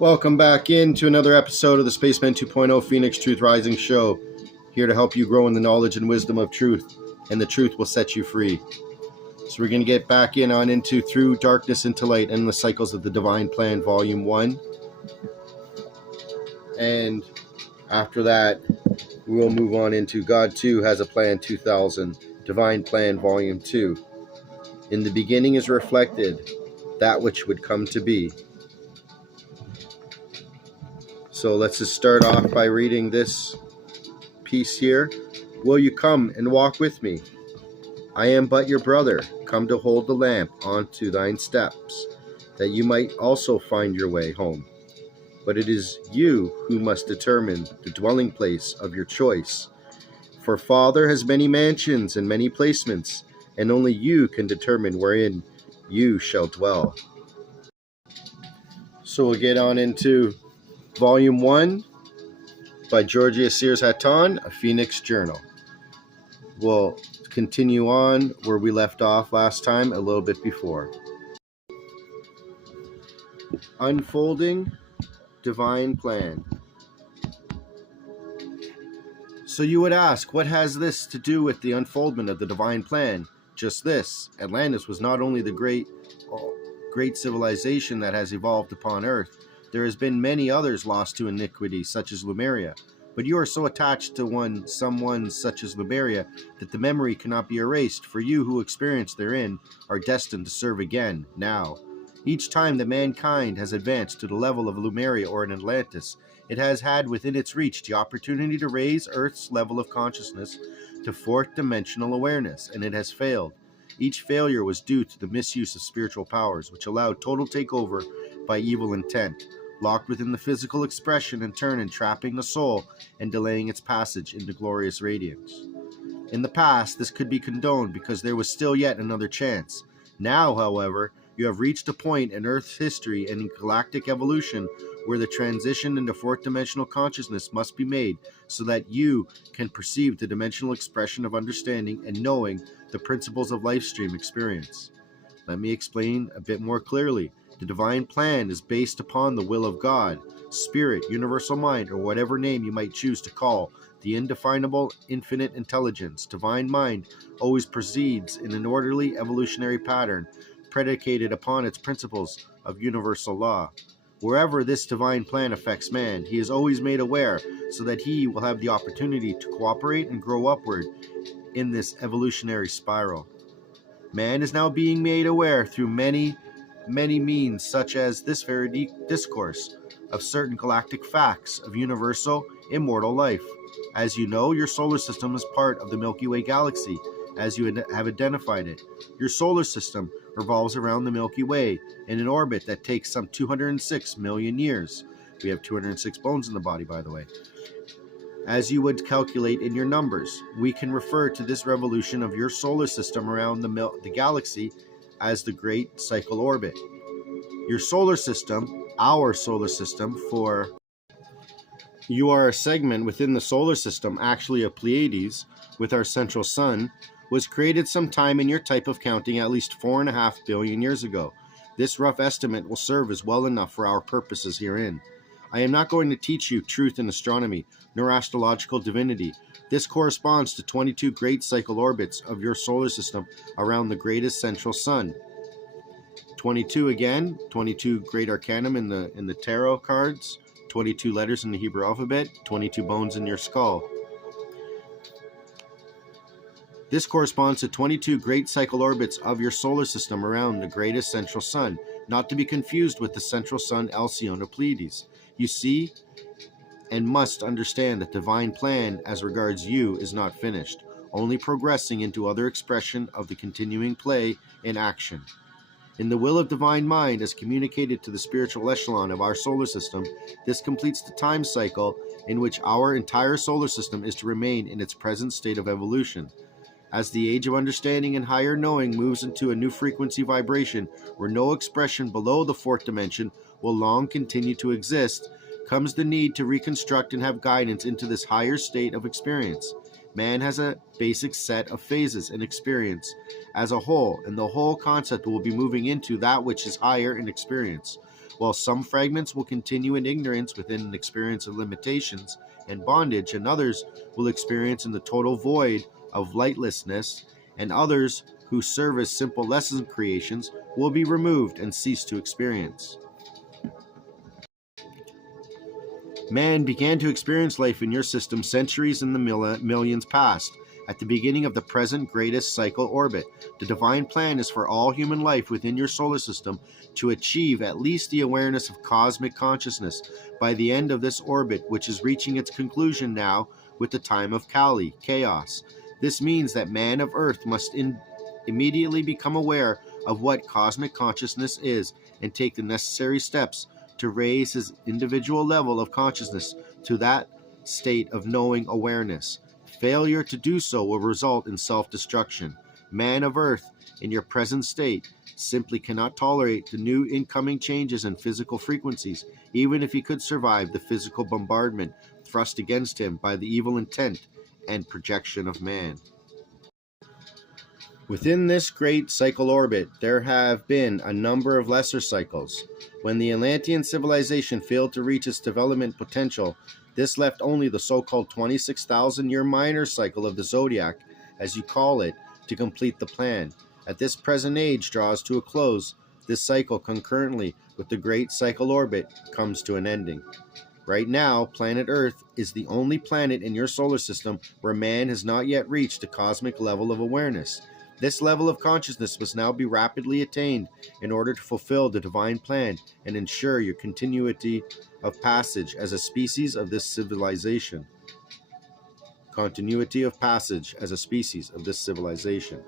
Welcome back into another episode of the Spaceman 2.0 Phoenix Truth Rising Show. Here to help you grow in the knowledge and wisdom of truth, and the truth will set you free. So we're going to get back into Through Darkness into Light, and the Cycles of the Divine Plan, Volume 1. And after that, we'll move on into God Too Has a Plan 2000, Divine Plan, Volume 2. In the beginning is reflected that which would come to be. So let's just start off by reading this piece here. Will you come and walk with me? I am but your brother, come to hold the lamp onto thine steps, that you might also find your way home. But it is you who must determine the dwelling place of your choice. For Father has many mansions and many placements, and only you can determine wherein you shall dwell. So we'll get on into Volume 1 by Georgia Sears HATONN, A Phoenix Journal. We'll continue on where we left off last time, a little bit before. Unfolding Divine Plan. So you would ask, what has this to do with the unfoldment of the Divine Plan? Just this: Atlantis was not only the great civilization that has evolved upon Earth. There has been many others lost to iniquity, such as Lemuria. But you are so attached to someone such as Lemuria that the memory cannot be erased, for you who experienced therein are destined to serve again, now. Each time that mankind has advanced to the level of Lemuria or an Atlantis, it has had within its reach the opportunity to raise Earth's level of consciousness to fourth dimensional awareness, and it has failed. Each failure was due to the misuse of spiritual powers, which allowed total takeover by evil intent, locked within the physical expression, in turn entrapping the soul and delaying its passage into glorious radiance. In the past, this could be condoned because there was still yet another chance. Now, however, you have reached a point in Earth's history and in galactic evolution where the transition into fourth dimensional consciousness must be made so that you can perceive the dimensional expression of understanding and knowing the principles of life stream experience. Let me explain a bit more clearly. The divine plan is based upon the will of God, Spirit, Universal Mind, or whatever name you might choose to call the indefinable infinite intelligence. Divine mind always proceeds in an orderly evolutionary pattern predicated upon its principles of universal law. Wherever this divine plan affects man, he is always made aware so that he will have the opportunity to cooperate and grow upward in this evolutionary spiral. Man is now being made aware through many means, such as this very discourse, of certain galactic facts of universal, immortal life. As you know, your solar system is part of the Milky Way galaxy, as you have identified it. Your solar system revolves around the Milky Way in an orbit that takes some 206 million years. We have 206 bones in the body, by the way. As you would calculate in your numbers, we can refer to this revolution of your solar system around the galaxy as the Great Cycle Orbit. Your solar system, our solar system, for you are a segment within the solar system, actually a Pleiades, with our central sun, was created sometime in your type of counting at least 4.5 billion years ago. This rough estimate will serve as well enough for our purposes herein. I am not going to teach you truth in astronomy, nor astrological divinity. This corresponds to 22 great cycle orbits of your solar system around the greatest central sun. 22 again, 22 great arcanum in the tarot cards, 22 letters in the Hebrew alphabet, 22 bones in your skull. This corresponds to 22 great cycle orbits of your solar system around the greatest central sun, not to be confused with the central sun Alcyone or Pleiades. You see and must understand that divine plan as regards you is not finished, only progressing into other expression of the continuing play in action. In the will of divine mind as communicated to the spiritual echelon of our solar system, this completes the time cycle in which our entire solar system is to remain in its present state of evolution. As the age of understanding and higher knowing moves into a new frequency vibration where no expression below the fourth dimension will long continue to exist, comes the need to reconstruct and have guidance into this higher state of experience. Man has a basic set of phases in experience as a whole, and the whole concept will be moving into that which is higher in experience. while some fragments will continue in ignorance within an experience of limitations and bondage, and others will experience in the total void of lightlessness, and others who serve as simple lesson creations will be removed and cease to experience. Man began to experience life in your system centuries in the millions past. At the beginning of the present greatest cycle orbit, the divine plan is for all human life within your solar system to achieve at least the awareness of cosmic consciousness by the end of this orbit, which is reaching its conclusion now with the time of Kali, chaos. This means that man of Earth must immediately become aware of what cosmic consciousness is and take the necessary steps to raise his individual level of consciousness to that state of knowing awareness. Failure to do so will result in self-destruction. Man of Earth, in your present state, simply cannot tolerate the new incoming changes in physical frequencies, even if he could survive the physical bombardment thrust against him by the evil intent and projection of man. Within this great cycle orbit, there have been a number of lesser cycles. When the Atlantean civilization failed to reach its development potential, this left only the so-called 26,000-year minor cycle of the zodiac, as you call it, to complete the plan. At this present age draws to a close, this cycle concurrently with the great cycle orbit comes to an ending. Right now, planet Earth is the only planet in your solar system where man has not yet reached a cosmic level of awareness. This level of consciousness must now be rapidly attained in order to fulfill the divine plan and ensure your continuity of passage as a species of this civilization. Continuity of passage as a species of this civilization.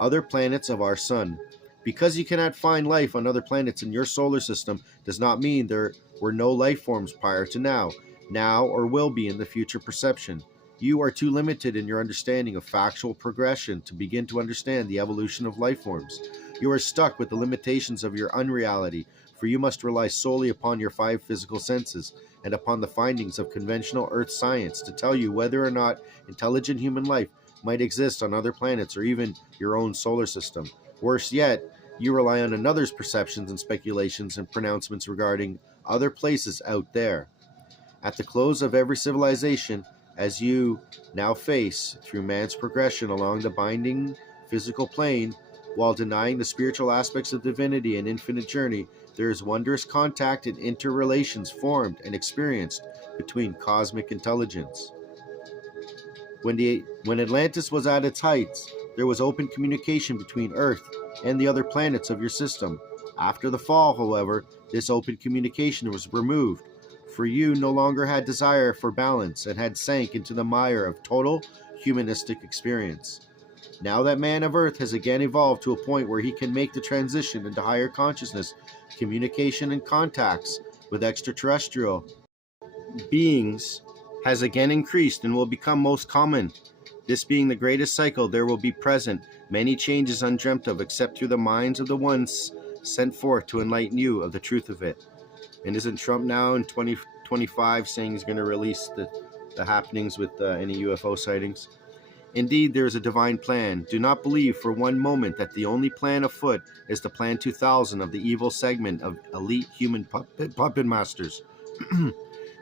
Other planets of our sun. Because you cannot find life on other planets in your solar system does not mean there were no life forms prior to now or will be in the future perception. You are too limited in your understanding of factual progression to begin to understand the evolution of life forms. You are stuck with the limitations of your unreality, for you must rely solely upon your 5 physical senses and upon the findings of conventional Earth science to tell you whether or not intelligent human life might exist on other planets or even your own solar system. Worse yet, you rely on another's perceptions and speculations and pronouncements regarding other places out there. At the close of every civilization, as you now face through man's progression along the binding physical plane, while denying the spiritual aspects of divinity and infinite journey, there is wondrous contact and interrelations formed and experienced between cosmic intelligence. When Atlantis was at its heights, there was open communication between Earth and the other planets of your system. After the fall, however, this open communication was removed, for you no longer had desire for balance and had sank into the mire of total humanistic experience. Now that man of Earth has again evolved to a point where he can make the transition into higher consciousness, communication and contacts with extraterrestrial beings has again increased and will become most common. This being the greatest cycle, there will be present many changes undreamt of except through the minds of the ones sent forth to enlighten you of the truth of it. And isn't Trump now in 2025 saying he's going to release the happenings with any UFO sightings? Indeed, there is a divine plan. Do not believe for one moment that the only plan afoot is the Plan 2000 of the evil segment of elite human puppet masters.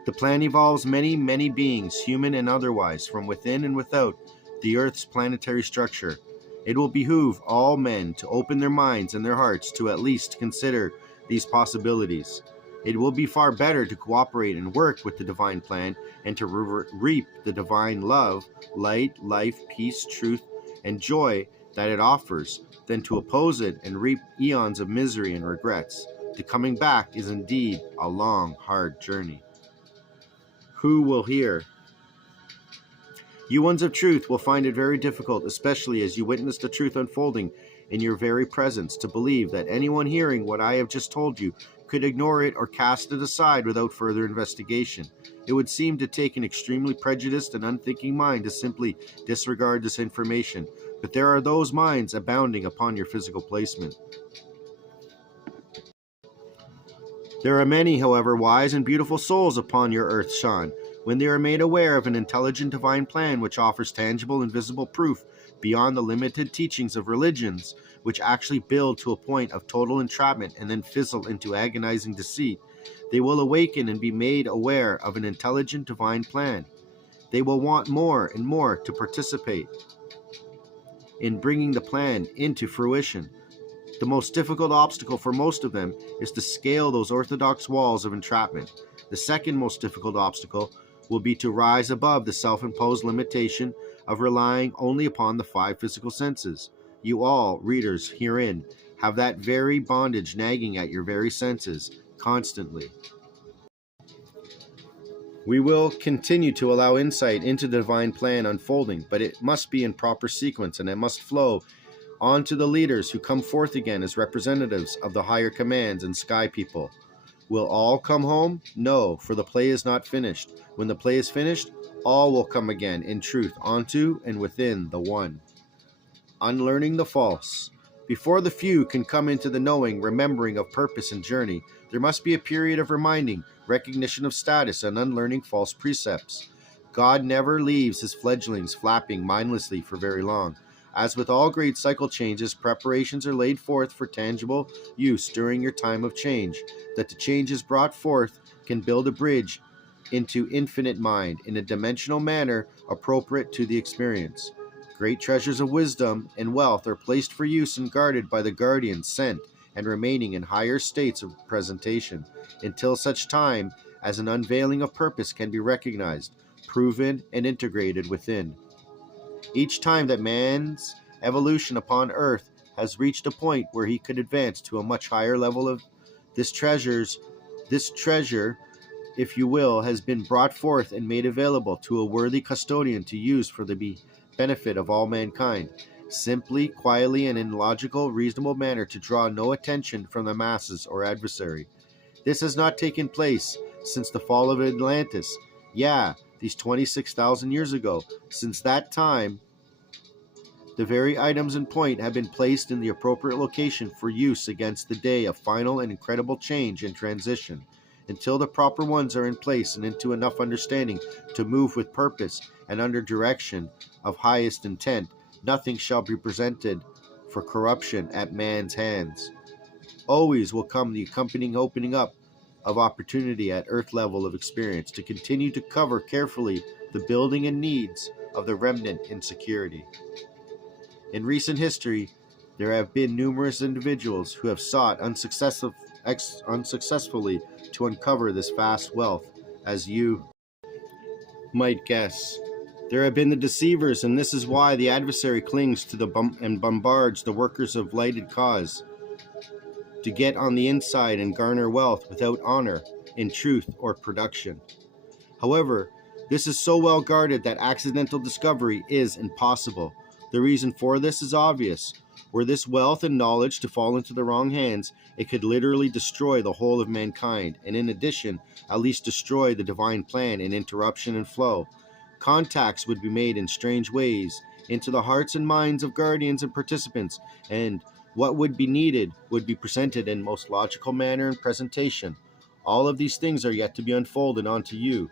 The plan involves many, many beings, human and otherwise, from within and without the Earth's planetary structure. It will behoove all men to open their minds and their hearts to at least consider these possibilities. It will be far better to cooperate and work with the divine plan and to reap the divine love, light, life, peace, truth, and joy that it offers, than to oppose it and reap eons of misery and regrets. The coming back is indeed a long, hard journey. Who will hear? You ones of truth will find it very difficult, especially as you witness the truth unfolding in your very presence, to believe that anyone hearing what I have just told you could ignore it or cast it aside without further investigation. It would seem to take an extremely prejudiced and unthinking mind to simply disregard this information, but there are those minds abounding upon your physical placement. There are many, however, wise and beautiful souls upon your earth, Sean. When they are made aware of an intelligent divine plan which offers tangible and visible proof beyond the limited teachings of religions, which actually build to a point of total entrapment and then fizzle into agonizing deceit, they will awaken and be made aware of an intelligent divine plan. They will want more and more to participate in bringing the plan into fruition. The most difficult obstacle for most of them is to scale those orthodox walls of entrapment. The second most difficult obstacle will be to rise above the self-imposed limitation of relying only upon the 5 physical senses. You all, readers, herein, have that very bondage nagging at your very senses, constantly. We will continue to allow insight into the divine plan unfolding, but it must be in proper sequence, and it must flow on to the leaders who come forth again as representatives of the higher commands and sky people. Will all come home? No, for the play is not finished. When the play is finished, all will come again in truth onto and within the one. Unlearning the false. Before the few can come into the knowing, remembering of purpose and journey, there must be a period of reminding, recognition of status, and unlearning false precepts. God never leaves his fledglings flapping mindlessly for very long. As with all great cycle changes, preparations are laid forth for tangible use during your time of change, that the changes brought forth can build a bridge into infinite mind in a dimensional manner appropriate to the experience. Great treasures of wisdom and wealth are placed for use and guarded by the guardians sent and remaining in higher states of presentation, until such time as an unveiling of purpose can be recognized, proven, and integrated within. Each time that man's evolution upon earth has reached a point where he could advance to a much higher level of this treasure, if you will, has been brought forth and made available to a worthy custodian to use for the benefit of all mankind, simply, quietly, and in logical, reasonable manner, to draw no attention from the masses or adversary. This has not taken place since the fall of Atlantis. These 26,000 years ago. Since that time, the very items in point have been placed in the appropriate location for use against the day of final and incredible change and transition. Until the proper ones are in place and into enough understanding to move with purpose and under direction of highest intent, nothing shall be presented for corruption at man's hands. Always will come the accompanying opening up of opportunity at earth level of experience to continue to cover carefully the building and needs of the remnant in security. In recent history, there have been numerous individuals who have sought unsuccessfully to uncover this vast wealth, as you might guess. There have been the deceivers, and this is why the adversary clings to and bombards the workers of lighted cause, to get on the inside and garner wealth without honor, in truth, or production. However, this is so well guarded that accidental discovery is impossible. The reason for this is obvious. Were this wealth and knowledge to fall into the wrong hands, it could literally destroy the whole of mankind, and in addition, at least destroy the divine plan in interruption and flow. Contacts would be made in strange ways into the hearts and minds of guardians and participants, and what would be needed would be presented in most logical manner and presentation. All of these things are yet to be unfolded onto you.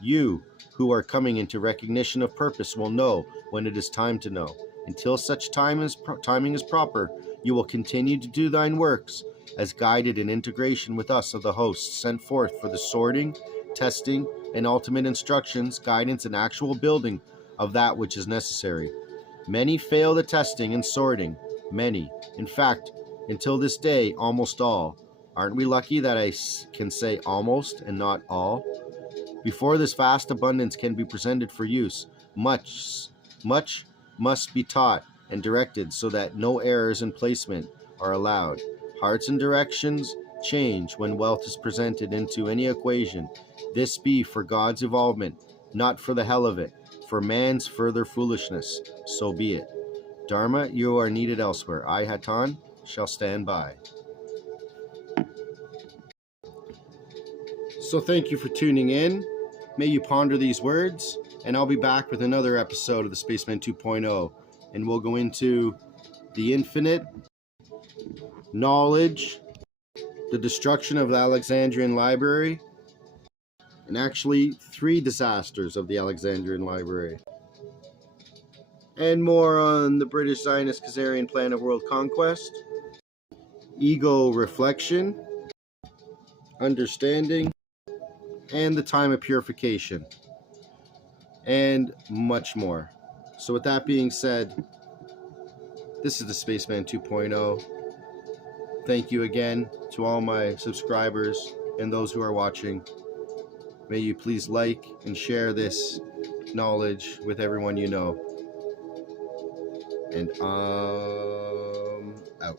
You, who are coming into recognition of purpose, will know when it is time to know. Until such timing is proper, you will continue to do thine works, as guided in integration with us of the hosts sent forth for the sorting, testing, and ultimate instructions, guidance, and actual building of that which is necessary. Many fail the testing and sorting. Many. In fact, until this day, almost all. Aren't we lucky that I can say almost and not all? Before this vast abundance can be presented for use, much must be taught and directed so that no errors in placement are allowed. Hearts and directions change when wealth is presented into any equation. This be for God's evolvement, not for the hell of it, for man's further foolishness. So be it. Dharma, you are needed elsewhere. I, HATONN, shall stand by. So thank you for tuning in. May you ponder these words, and I'll be back with another episode of the Spaceman 2.0, and we'll go into the infinite, knowledge, the destruction of the Alexandrian Library, and actually 3 disasters of the Alexandrian Library. and more on the British Zionist Khazarian plan of world conquest, ego reflection, understanding, and the time of purification, and much more. So with that being said, this is the Spaceman 2.0. Thank you again to all my subscribers and those who are watching. May you please like and share this knowledge with everyone you know. And out.